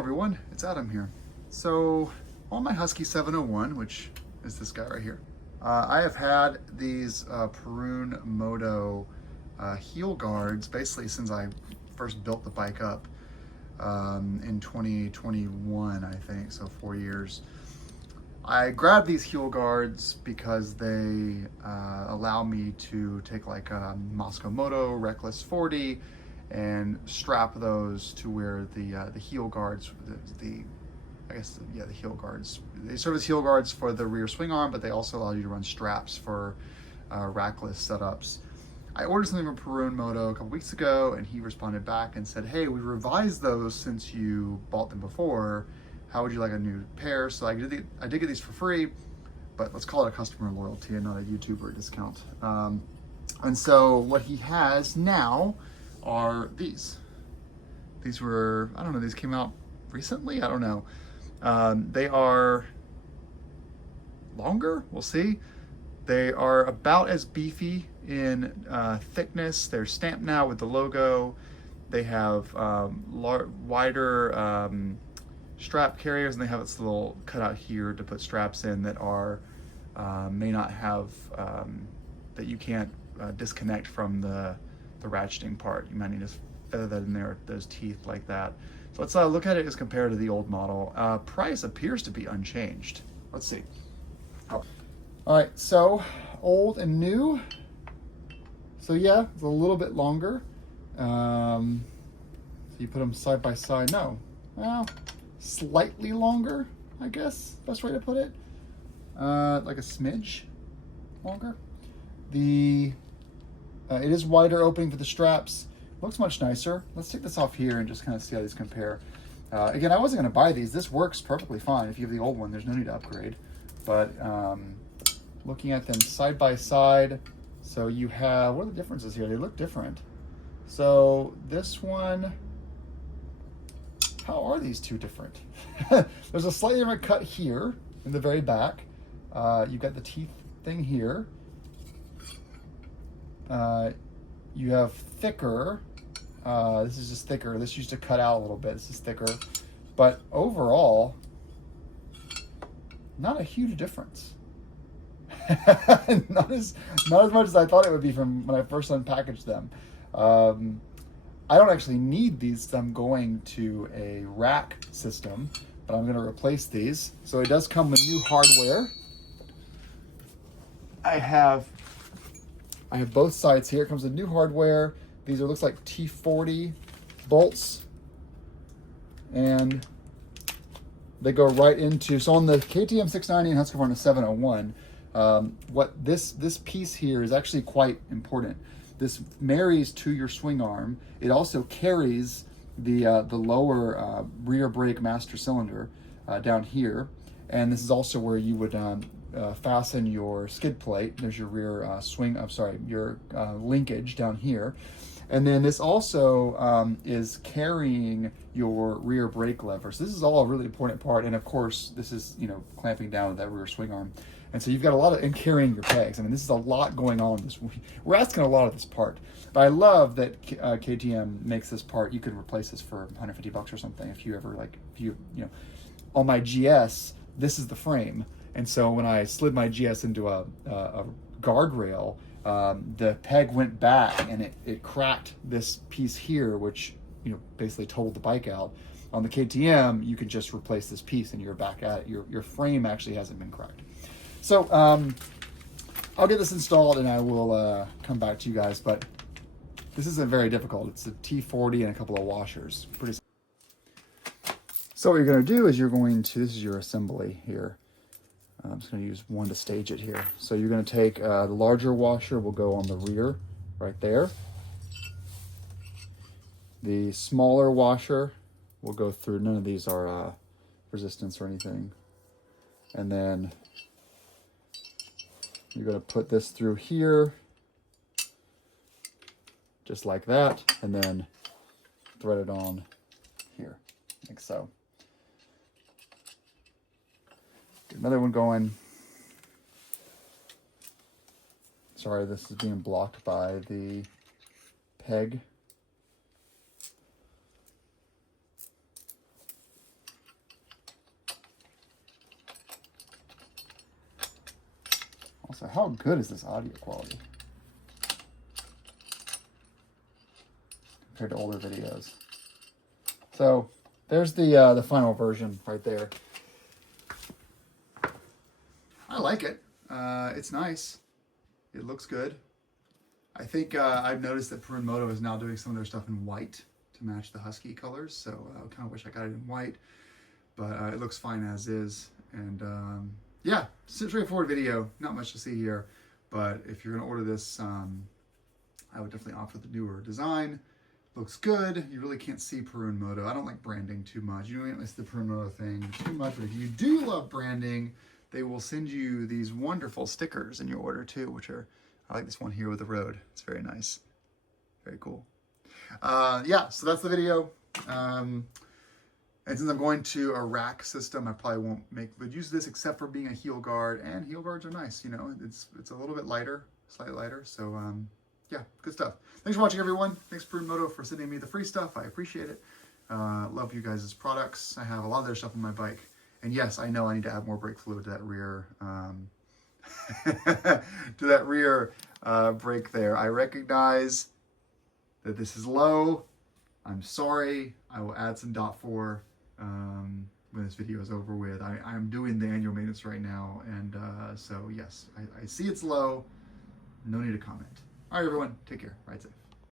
everyone, it's Adam here. So on my Husky 701, which is this guy right here, I have had these Perun Moto heel guards basically since I first built the bike up in 2021, I think, so 4 years. I grabbed these heel guards because they allow me to take like a Moscow Moto Reckless 40 and strap those to where the heel guards, the heel guards. They serve as heel guards for the rear swing arm, but they also allow you to run straps for rackless setups. I ordered something from Perun Moto a couple weeks ago, and he responded back and said, "Hey, we revised those since you bought them before. How would you like a new pair?" So I did get these for free, but let's call it a customer loyalty and not a YouTuber discount. And so what he has now are these. These were, I don't know, these came out recently? I don't know. They are longer, we'll see. They are about as beefy in thickness. They're stamped now with the logo. They have wider strap carriers, and they have this little cutout here to put straps in that are may not have that you can't disconnect from the ratcheting part. You might need to feather that in there, those teeth like that. So let's look at it as compared to the old model. Price appears to be unchanged. Let's see. All right, so old and new. So yeah, it's a little bit longer. So you put them side by side. No, well, slightly longer, I guess, best way to put it. Like a smidge longer. It is wider opening for the straps. Looks much nicer. Let's take this off here and just kind of see how these compare. Again, I wasn't going to buy these. This works perfectly fine. If you have the old one, there's no need to upgrade. But looking at them side by side, so you have, what are the differences here? They look different. So this one, how are these two different? There's a slightly different cut here in the very back. You've got the teeth thing here. You have thicker. This is just thicker. This used to cut out a little bit. This is thicker. But overall, not a huge difference. not as much as I thought it would be from when I first unpackaged them. I don't actually need these. I'm going to a rack system, but I'm going to replace these. So it does come with new hardware. I have both sides here. It comes with new hardware. These are, looks like T40 bolts, and they go right into, so on the KTM 690 and Husqvarna 701, what this piece here is actually quite important. This marries to your swing arm. It also carries the lower rear brake master cylinder down here, and this is also where you would fasten your skid plate. There's your rear your linkage down here. And then this also is carrying your rear brake lever. So this is all a really important part. And of course, this is, clamping down that rear swing arm. And so you've got a lot of, and carrying your pegs. I mean, this is a lot going on. We're asking a lot of this part. But I love that KTM makes this part. You could replace this for $150 or something if you ever on my GS, this is the frame. And so when I slid my GS into a guardrail, the peg went back and it cracked this piece here, which basically totaled the bike out. On the KTM, you could just replace this piece and you're back at it. Your frame actually hasn't been cracked. So I'll get this installed and I will come back to you guys. But this isn't very difficult. It's a T40 and a couple of washers. Pretty. So what you're going to do is this is your assembly here. I'm just going to use one to stage it here. So you're going to take the larger washer will go on the rear right there. The smaller washer will go through. None of these are resistance or anything. And then you're going to put this through here, just like that, and then thread it on here, like so. Get another one going. Sorry, this is being blocked by the peg. So how good is this audio quality compared to older videos? So there's the final version right there. I like it. It's nice. It looks good. I think I've noticed that Perun Moto is now doing some of their stuff in white to match the Husky colors. So I kind of wish I got it in white, but it looks fine as is. And yeah, straightforward video. Not much to see here, but if you're going to order this, I would definitely opt for the newer design. Looks good. You really can't see Perun Moto. I don't like branding too much. You don't miss the Perun Moto thing too much, but if you do love branding, they will send you these wonderful stickers in your order too, which are, I like this one here with the road. It's very nice. Very cool. Yeah, so that's the video. And since I'm going to a rack system, I probably won't make good use of this except for being a heel guard, and heel guards are nice. You know, it's a little bit lighter, slightly lighter. So yeah, good stuff. Thanks for watching, everyone. Thanks Perun Moto for sending me the free stuff. I appreciate it. Love you guys' products. I have a lot of their stuff on my bike. And yes, I know I need to add more brake fluid to that rear, brake there. I recognize that this is low. I'm sorry. I will add some .4 when this video is over with. I'm doing the annual maintenance right now, and so yes, I see it's low. No need to comment. All right, everyone, take care. Ride safe.